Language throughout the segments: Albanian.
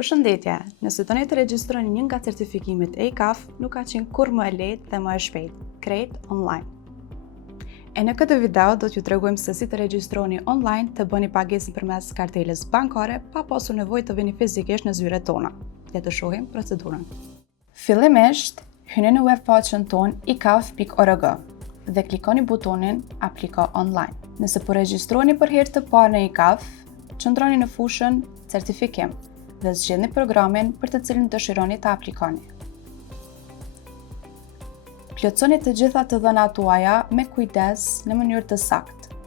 Përshëndetje, nëse doni të regjistroni një nga certifikimet EICAF, nuk ka qenë kur më e lehtë dhe më e shpejtë, krejt online. E në këtë video do t'ju tregojmë se si të regjistroni online të bëni pagesën përmes kartelës bankare pa pasur nevojë të vini fizikisht në zyret tona. Le të shohim procedurën. Fillimisht, hyni në webfaqen tonë eicaf.org dhe klikoni butonin Apliko online. Nëse po regjistroni për herë të parë në EICAF, qëndroni në fushën Certifikim dhe zgjedhni programin për të cilin dëshironi të aplikoni. Plotësoni të gjitha të dhënat tuaja me kujdes në mënyrë të saktë.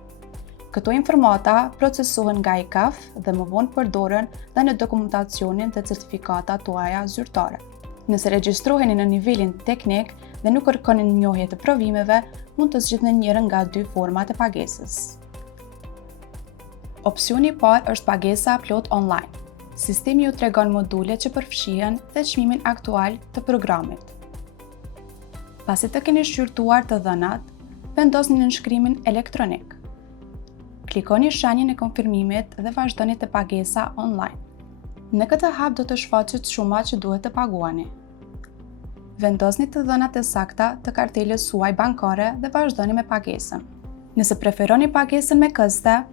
Këto informata procesohen nga EICAF dhe më vonë përdoren dhe në dokumentacionin të certifikatat tuaja zyrtare. Nëse regjistroheni në nivelin teknik dhe nuk kërkoni njohje të provimeve, mund të zgjidhni njërin nga dy format e pagesës. Opsioni i parë është pagesa plot online. Sistemi ju tregon modulet që përfshihen dhe çmimin aktual të programit. Pasi të keni shqyrtuar të dhënat, vendosni nënshkrimin elektronik. Klikoni shenjën e konfirmimit dhe vazhdoni te pagesa online. Në këtë hap do të shfaqet suma që duhet të paguani. Vendosni të dhënat e sakta të kartelës suaj bankare dhe vazhdoni me pagesën. Nëse preferoni pagesën me këste,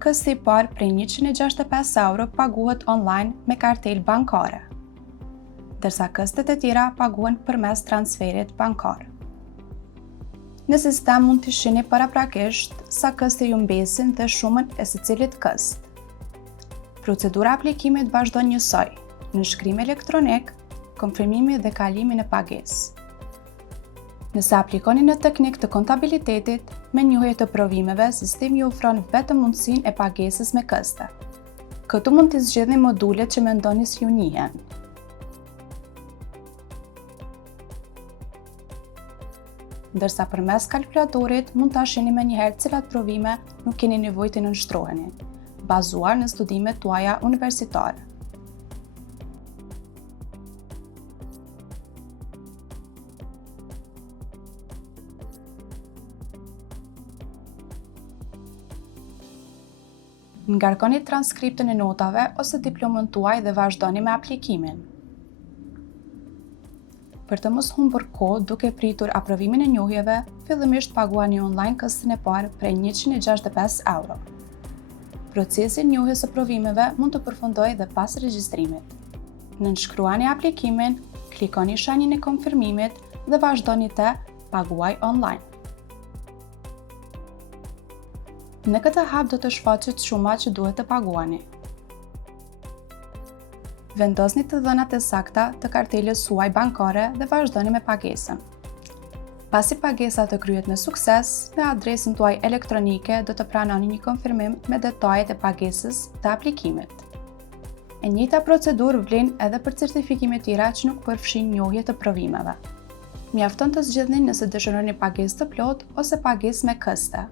kësti i parë prej 165 euro paguhet online me kartelë bankare, ndërsa këstet e tjera paguhen përmes transferit bankar. Në sistem mund të shihni paraprakisht sa këste ju mbesin dhe shumën e secilit këst. Procedura e aplikimit vazhdon njësoj: nënshkrim elektronik, konfirmimi dhe kalimi në pagesë. Nëse aplikoni në teknik të kontabilitetit, me njohje të provimeve, sistemi ju ofron vetëm mundësinë e pagesës me këste. Këtu mund të zgjedhni modulet që mendoni se ju njihen. Ndërsa përmes kalkulatorit mund ta shihni menjëherë cilat provime nuk keni nevojë të nënshtroheni, bazuar në studimet tuaja universitare. Ngarkoni transkriptën e notave ose diplomën tuaj dhe vazhdoni me aplikimin. Për të mos humbur kohë duke pritur aprovimin e njohjeve, fillimisht paguani online këstën e parë prej 165 euro. Procesi i njohjes së provimeve mund të përfundojë dhe pas regjistrimit. Nënshkruani aplikimin, klikoni shenjën e konfirmimit dhe vazhdoni te paguaj online. Në këtë hap do të shfaqet shuma që duhet të paguani. Vendosni të dhënat e sakta të kartelës suaj bankare dhe vazhdoni me pagesën. Pasi pagesa të kryhet me sukses, me adresën tuaj elektronike do të pranoni një konfirmim me detajet e pagesës të aplikimit. E njëjta procedurë vlen edhe për certifikime tjera që nuk përfshin njohje të provimeve. Mjafton të zgjidhni nëse dëshironi pagesë të plot ose pagesë me këste.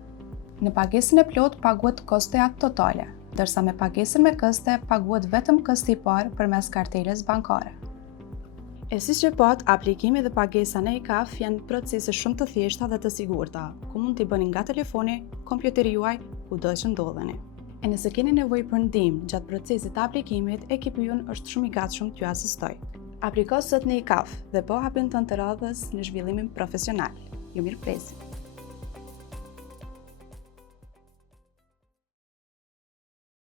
Në pagesën e plot paguhet kosteja totale, ndërsa me pagesën me këste paguhet vetëm kësti i parë përmes kartelës bankare. E siç e pat, aplikimi dhe pagesa në EICAF janë procese shumë të thjeshta dhe të sigurta, ku mund t'i bëni nga telefoni, kompjuteri juaj, kudo që ndodheni. E nëse keni nevojë për ndihmë gjatë procesit të aplikimit, ekipi ynë është shumë i gatshëm t'ju asistoj. Apliko sot në EICAF dhe po hapin tonë të radhës në zhvillimin profesional. Ju mirëpresim.